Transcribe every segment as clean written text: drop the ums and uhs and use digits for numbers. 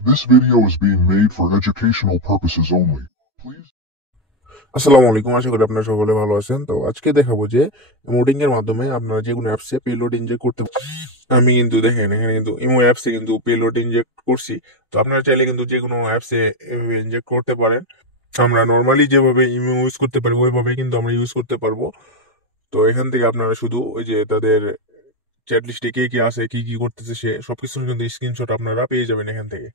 This video is being made for educational purposes only. Please. আসসালামু আলাইকুম, আশা করি আপনারা সকলে ভালো আছেন। তো আজকে দেখাবো যে ইমোটিং এর মাধ্যমে আপনারা যে কোনো অ্যাপসে পেলোড ইনজেক্ট করতে পারেন। আমি কিন্তু দেখেন এখানে কিন্তু ইমো অ্যাপসে কিন্তু পেলোড ইনজেক্ট করছি। তো আপনারা চাইলে কিন্তু যে কোনো অ্যাপসে ইনজেক্ট করতে পারেন। আমরা নর্মালি যেভাবে ইমো ইউজ করতে পারি ওইভাবে কিন্তু আমরা ইউজ করতে পারবো। তো এখান থেকে আপনারা শুধু ওই যে তাদের চ্যাট লিস্টে কে কে আছে, কি কি করতেছে সে সবকিছুর কিন্তু স্ক্রিনশট আপনারা পেয়ে যাবেন এখান থেকে।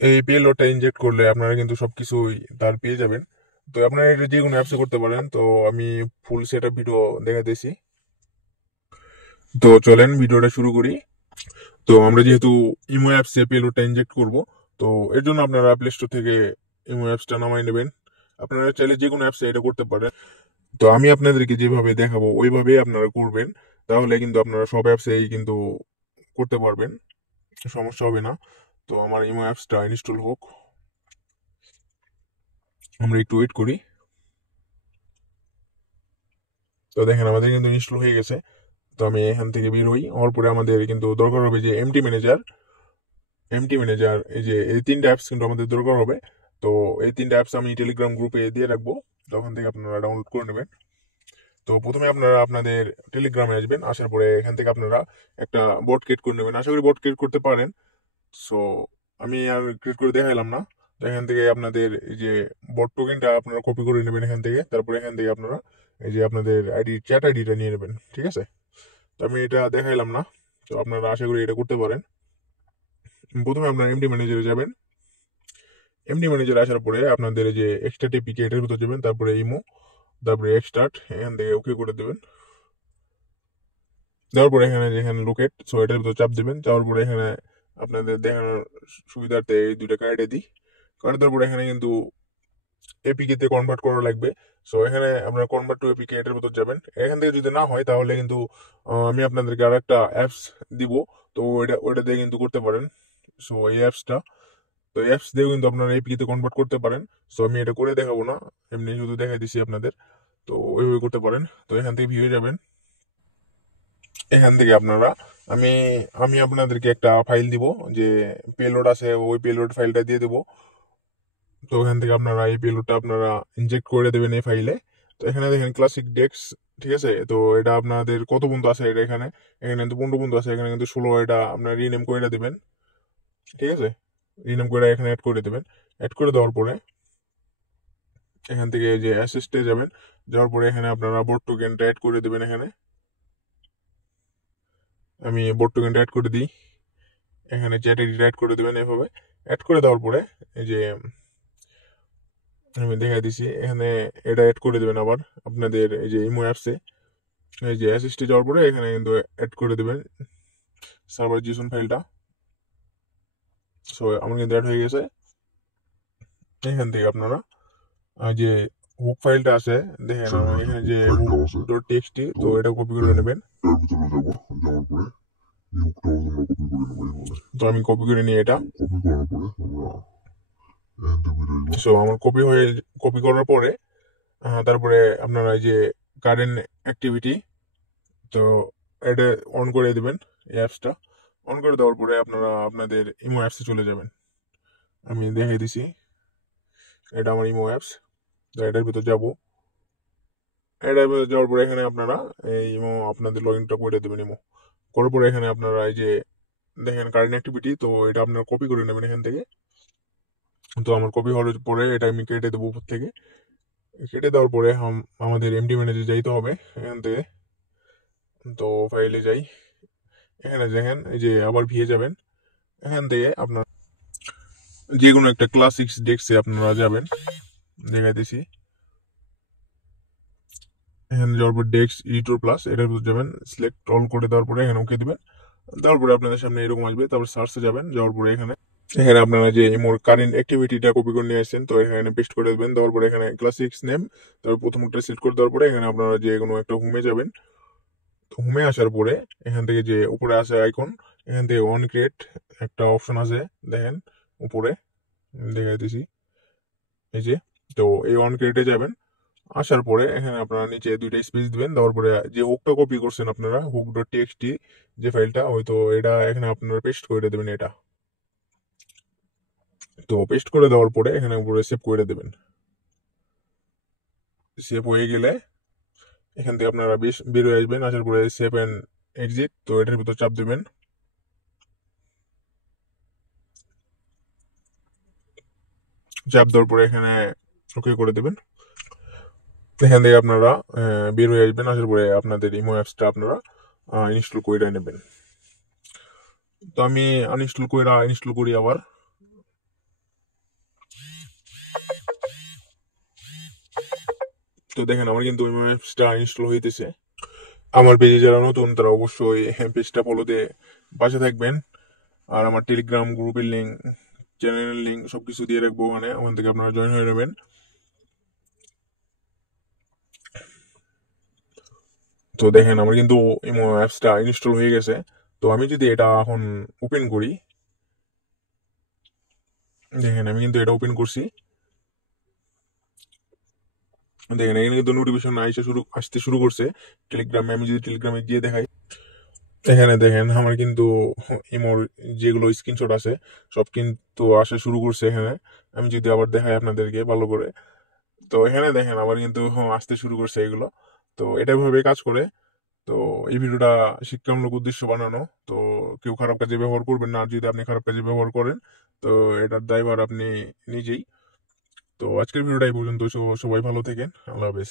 এই পেলোডটা ইনজেক্ট করলে আপনারা কিন্তু সবকিছুই তার পেয়ে যাবেন। তো আপনারা এটা যে কোনো অ্যাপসে করতে পারেন। তো আমি ফুল সেট আপ ভিডিও দেখাতেছি। তো চলেন ভিডিওটা শুরু করি। তো আমরা যেহেতু ইমো অ্যাপসে পেলোডটা ইনজেক্ট করব, তো এর জন্য আপনারা প্লে স্টোর থেকে ইমো অ্যাপসটা নামাই নেবেন। আপনারা চাইলে যে কোনো অ্যাপসে এটা করতে পারেন। তো আমি আপনাদেরকে যেভাবে দেখাবো ওইভাবেই আপনারা করবেন, তাহলে কিন্তু আপনারা সব অ্যাপসেই কিন্তু করতে পারবেন, সমস্যা হবে না। তো আমার ইমো অ্যাপসটা ইনস্টল হোক, আমরা একটু ওয়েট করি। তো দেখেন আমাদের কিন্তু ইনস্টল হয়ে গেছে। তো আমি এখান থেকে বের হই, হওয়ার পরে আমাদের কিন্তু দরকার হবে যে এমটি ম্যানেজার, এই যে এই তিনটা অ্যাপস কিন্তু আমাদের দরকার হবে। তো এই তিনটা অ্যাপস আমি টেলিগ্রাম গ্রুপে দিয়ে রাখবো, তখন থেকে আপনারা ডাউনলোড করে নেবেন। তো প্রথমে আপনারা আপনাদের টেলিগ্রামে আসবেন, আসার পরে এখান থেকে আপনারা একটা বট ক্রিয়েট করে নেবেন। আশা করি বট ক্রিয়েট করতে পারেন। সো আমি আর ক্রিয়েট করে দেখাইলাম না। তো এখান থেকে আপনাদের এই যে বট টোকেনটা আপনারা কপি করে নেবেন এখান থেকে, তারপরে এখান থেকে আপনারা এই যে আপনাদের চ্যাট আইডিটা নিয়ে নেবেন, ঠিক আছে? তো আমি এটা দেখাইলাম না। তো আপনারা আশা করি এটা করতে পারেন। প্রথমে আপনারা এমডি ম্যানেজারে যাবেন। এমডি ম্যানেজারে আসার পরে আপনাদের এই যে এক্সট্রা টিপিকে এটার ভিতর যাবেন, তারপরে ইমো, তারপরে এক্সট্রাট, এখান থেকে ওকে করে দেবেন। দেওয়ার পরে এখানে যেখানে লোকেট, সো এটার ভিতর চাপ দেবেন। যাওয়ার পরে এখানে আপনাদের দেখানোর সুবিধার্থে এই দুইটা কার্ডে দিই। কার্ড দেওয়ার পরে এখানে কিন্তু এপিকে তে কনভার্ট করা লাগবে। সো এখানে আপনার কনভার্ট টু এপিকে এটার ভিতর যাবেন। এখান থেকে যদি না হয় তাহলে কিন্তু আমি আপনাদেরকে আর একটা অ্যাপস দিব। তো ওইটা দিয়ে কিন্তু করতে পারেন। সো এই অ্যাপসটা, তো অ্যাপস দিয়েও কিন্তু আপনারা এপিকে তে কনভার্ট করতে পারেন। সো আমি এটা করে দেখাবো না, এমনি শুধু দেখাই দিছি আপনাদের। তো ওইভাবে করতে পারেন। তো এখান থেকে ভিউ যাবেন। এখান থেকে আপনারা আমি আমি আপনাদেরকে একটা ফাইল দিব, যে পেলোড আছে ওই পেলোড ফাইলটা দিয়ে দেবো। তো এখান থেকে আপনারা এই পেলোডটা আপনারা ইনজেক্ট করে দেবেন এই ফাইলে। তো এখানে দেখেন ক্লাসিক ডেক্স, ঠিক আছে? তো এটা আপনাদের কত পর্যন্ত আছে, এটা এখানে এখানে কিন্তু 15 পর্যন্ত আছে, এখানে কিন্তু 16, এটা আপনার রিনেম করে দেবেন, ঠিক আছে? রিনেম করে এখানে অ্যাড করে দেবেন। অ্যাড করে দেওয়ার পরে এখান থেকে যে অ্যাসিস্টে যাবেন, যাওয়ার পরে এখানে আপনারা বোর্ড টোকেনটা অ্যাড করে দেবেন। এখানে আমি বোর্ড টোকেনটা অ্যাড করে দিই। এখানে চ্যাট এডিট অ্যাড করে দেবেন এভাবে। অ্যাড করে দেওয়ার পরে এই যে আমি দেখাই দিছি, এখানে এটা অ্যাড করে দেবেন আবার আপনাদের এই যে ইমো অ্যাপসে। এই যে অ্যাসিস্টে যাওয়ার পরে এখানে কিন্তু অ্যাড করে দেবেন সার্ভার জিসন ফাইলটা। সো আমার কিন্তু অ্যাড হয়ে গেছে। এখান থেকে আপনারা যে হুক ফাইলটা আছে, দেখেন আমার এখানে যে হুক ডট টিএক্সটি, তো এটা কপি করে নেবেন। এর ভিতরে যাবো, যাওয়ার পরে এই হুকটাও আমরা কপি করে নেবো এইভাবে। তো আমি কপি করে নিই এটা। কপি করার পরে আমরা এখান থেকে বেরোইবো। সো আমার কপি করার পরে তারপরে আপনারা এই যে কারেন্ট অ্যাক্টিভিটি, তো এটা অন করে দেবেন। এই অ্যাপসটা অন করে দেওয়ার পরে আপনারা আপনাদের ইমো অ্যাপসে চলে যাবেন। আমি দেখিয়ে দিছি, এটা আমার ইমো অ্যাপস। তো এটার ভিতর যাবো। এটার ভিতর যাওয়ার পরে এখানে আপনারা এই ইমো আপনাদের লগ ইনটা করে দেবেন। ইমো করার পরে এখানে আপনারা এই যে দেখেন কারেন্ট অ্যাক্টিভিটি, তো এটা আপনারা কপি করে নেবেন এখান থেকে। তো আমার কপি হওয়ার পরে এটা আমি কেটে দেবো উপর থেকে। কেটে দেওয়ার পরে আমাদের এমডি ম্যানেজে যাইতে হবে এখান থেকে। তো ফাইলে যাই, এখানে দেখেন এই যে আবার ভিয়ে যাবেন। এখান থেকে আপনার যে কোনো একটা ক্লাসিক্স ডেস্কে আপনারা যাবেন, দেখাইতেছি। এখানে যাওয়ার পর ডেস্ক এডিটর প্লাস এটার উপর যাবেন, সিলেক্ট অল করে দেওয়ার পরে এখানে ওকে দিবেন। তারপরে আপনাদের সামনে এরকম আসবে। তারপর সার্চে যাবেন, যাওয়ার পরে এখানে এখানে আপনারা যে মোর কারেন্ট অ্যাক্টিভিটিটা কপি করে নিয়ে আসছেন, তো এখানে পেস্ট করে দেবেন। দেওয়ার পরে এখানে ক্লাসিক্স নেম, তারপর প্রথমটা সিলেক্ট করে দেওয়ার পরে এখানে আপনারা যে কোনো একটা হোমে যাবেন। হোমে আসার পরে এখান থেকে যে উপরে আছে আইকন, এখান থেকে অন ক্রিয়েট একটা অপশন আছে, দেখেন উপরে দেখাইতেছি এই যে। তো এই অন ক্রিয়েটে যাবেন। আসার পরে এখানে আপনারা নিচে দুইটা স্পেস দিবেন। দেওয়ার পরে যে হুকটা কপি করছেন আপনারা, হুক ডট টিএক্সটি যে ফাইলটা, হয়তো এটা এখানে আপনারা পেস্ট করে দেবেন এটা। তো পেস্ট করে দেওয়ার পরে এখানে উপরে সেভ করে দেবেন। সেভ হয়ে গেলে এখান থেকে আপনারা বের হয়ে আসবেন, আসার পরে সেভ অ্যান্ড এক্সিট, তো এটার ভিতর চাপ দেবেন। চাপ দেওয়ার পরে এখানে ওকে করে দেবেন। এখান থেকে আপনারা বের হয়ে আসবেন, আসার পরে আপনাদের ইমো অ্যাপসটা আপনারা ইনস্টল করে নেবেন। তো আমি ইনস্টল করি আবার। তো দেখেন আমার কিন্তু ইমো অ্যাপসটা ইনস্টল হইতেছে। আমার পেজে যারা নতুন তারা অবশ্যই পেজটা ফলো দিয়ে পাশে থাকবেন। আর আমার টেলিগ্রাম গ্রুপের লিঙ্ক, চ্যানেলের লিঙ্ক সবকিছু দিয়ে রাখবো, মানে ওখান থেকে আপনারা জয়েন হয়ে নেবেন। তো দেখেন আমার কিন্তু ইমো অ্যাপসটা ইনস্টল হয়ে গেছে। তো আমি যদি এটা এখন ওপেন করি, দেখেন আমি কিন্তু এটা ওপেন করছি। দেখেন এখানে কিন্তু নোটিফিকেশন আসতে শুরু করছে টেলিগ্রামে। আমি যদি টেলিগ্রামে গিয়ে দেখাই, এখানে দেখেন আমার কিন্তু ইমোর যেগুলো স্ক্রিনশট আছে সব কিন্তু আসা শুরু করছে এখানে। আমি যদি আবার দেখাই আপনাদেরকে ভালো করে, তো এখানে দেখেন আমার কিন্তু আসতে শুরু করছে এগুলো। তো এটা ভাবে কাজ করে। তো এই ভিডিওটা শিক্ষামূলক উদ্দেশ্য বানানো। তো কেউ খারাপ কাজে ব্যবহার করবেন না, আর যদি আপনি খারাপ কাজে ব্যবহার করেন তো এটার দায়ভার আপনি নিজেই। তো আজকের ভিডিওটা এই পর্যন্ত। সবাই ভালো থাকেন, আল্লাহ হাফেজ।